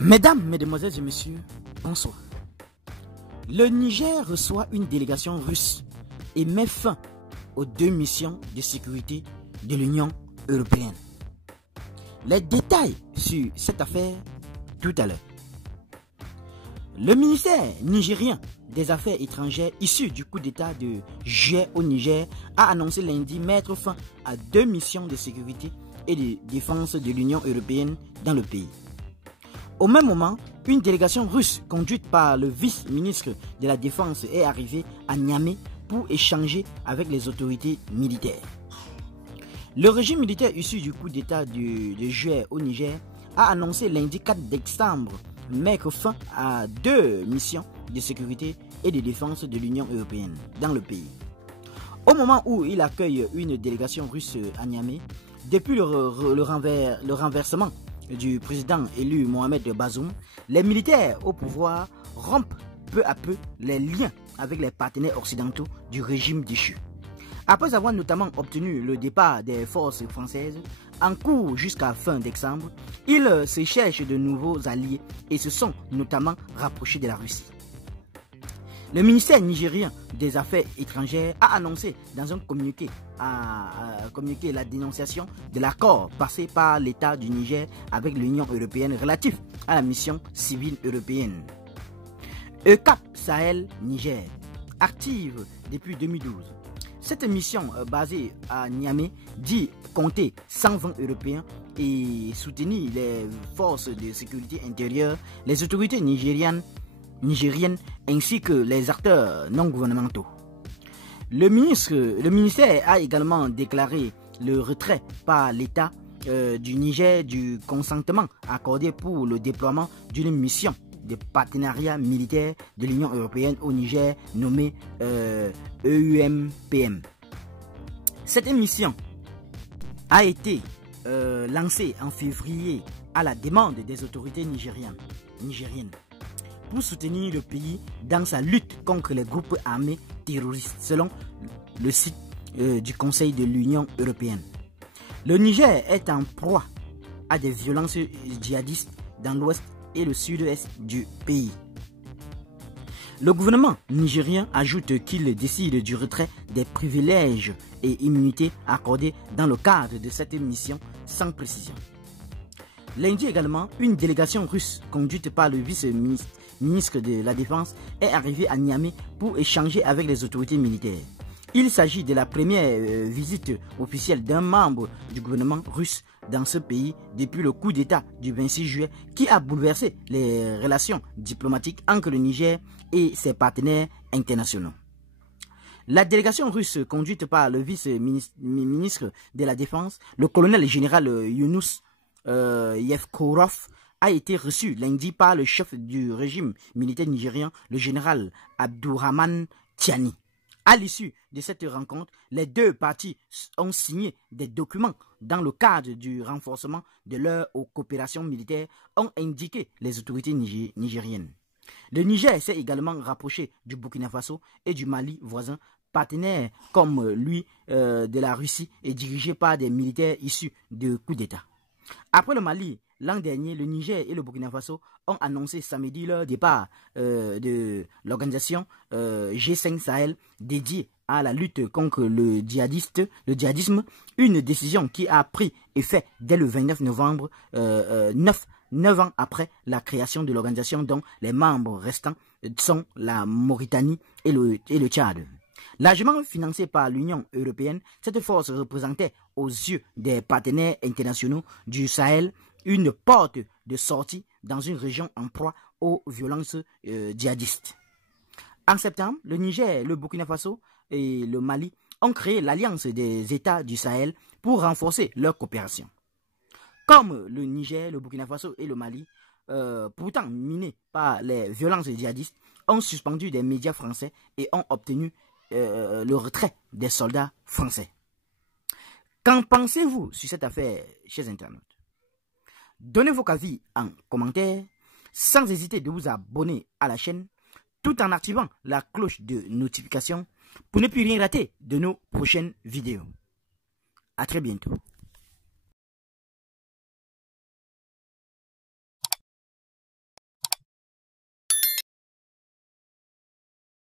Mesdames, Mesdemoiselles et Messieurs, bonsoir. Le Niger reçoit une délégation russe et met fin aux 2 missions de sécurité de l'Union européenne. Les détails sur cette affaire tout à l'heure. Le ministère nigérien des Affaires étrangères issu du coup d'état de juillet au Niger a annoncé lundi mettre fin à 2 missions de sécurité et de défense de l'Union européenne dans le pays. Au même moment, une délégation russe conduite par le vice-ministre de la Défense est arrivée à Niamey pour échanger avec les autorités militaires. Le régime militaire issu du coup d'état de juillet au Niger a annoncé lundi 4 décembre mettre fin à 2 missions de sécurité et de défense de l'Union européenne dans le pays. Au moment où il accueille une délégation russe à Niamey, depuis le renversement du président élu Mohamed Bazoum, les militaires au pouvoir rompent peu à peu les liens avec les partenaires occidentaux du régime déchu. Après avoir notamment obtenu le départ des forces françaises en cours jusqu'à fin décembre, ils se cherchent de nouveaux alliés et se sont notamment rapprochés de la Russie. Le ministère nigérien des Affaires étrangères a annoncé dans un communiqué la dénonciation de l'accord passé par l'État du Niger avec l'Union européenne relatif à la mission civile européenne. ECAP Sahel Niger, active depuis 2012. Cette mission basée à Niamey dit compter 120 Européens et soutenir les forces de sécurité intérieure, les autorités nigériennes ainsi que les acteurs non gouvernementaux. Le ministère a également déclaré le retrait par l'État du Niger du consentement accordé pour le déploiement d'une mission de partenariat militaire de l'Union européenne au Niger nommée EUMPM. Cette mission a été lancée en février à la demande des autorités nigériennes pour soutenir le pays dans sa lutte contre les groupes armés terroristes, selon le site du Conseil de l'Union européenne. Le Niger est en proie à des violences djihadistes dans l'ouest et le sud-est du pays. Le gouvernement nigérien ajoute qu'il décide du retrait des privilèges et immunités accordés dans le cadre de cette mission sans précision. Lundi également, une délégation russe conduite par le vice-ministre de la Défense est arrivée à Niamey pour échanger avec les autorités militaires. Il s'agit de la première visite officielle d'un membre du gouvernement russe dans ce pays depuis le coup d'état du 26 juillet qui a bouleversé les relations diplomatiques entre le Niger et ses partenaires internationaux. La délégation russe conduite par le vice-ministre de la Défense, le colonel général Younous Yevkorov, a été reçue lundi par le chef du régime militaire nigérien, le général Abdourahmane Tiani. À l'issue de cette rencontre, les 2 parties ont signé des documents dans le cadre du renforcement de leur coopération militaire, ont indiqué les autorités nigériennes. Le Niger s'est également rapproché du Burkina Faso et du Mali voisin, partenaires comme lui de la Russie et dirigés par des militaires issus de coups d'État. Après le Mali, l'an dernier, le Niger et le Burkina Faso ont annoncé samedi leur départ de l'organisation G5 Sahel dédiée à la lutte contre le djihadisme, une décision qui a pris effet dès le 29 novembre, 9 ans après la création de l'organisation dont les membres restants sont la Mauritanie et le Tchad. Largement financée par l'Union européenne, cette force représentait aux yeux des partenaires internationaux du Sahel une porte de sortie dans une région en proie aux violences djihadistes. En septembre, le Niger, le Burkina Faso et le Mali ont créé l'Alliance des États du Sahel pour renforcer leur coopération. Comme le Niger, le Burkina Faso et le Mali, pourtant minés par les violences djihadistes, ont suspendu des médias français et ont obtenu le retrait des soldats français. Qu'en pensez-vous sur cette affaire, chers internautes? Donnez vos avis en commentaire, sans hésiter de vous abonner à la chaîne, tout en activant la cloche de notification pour ne plus rien rater de nos prochaines vidéos. À très bientôt.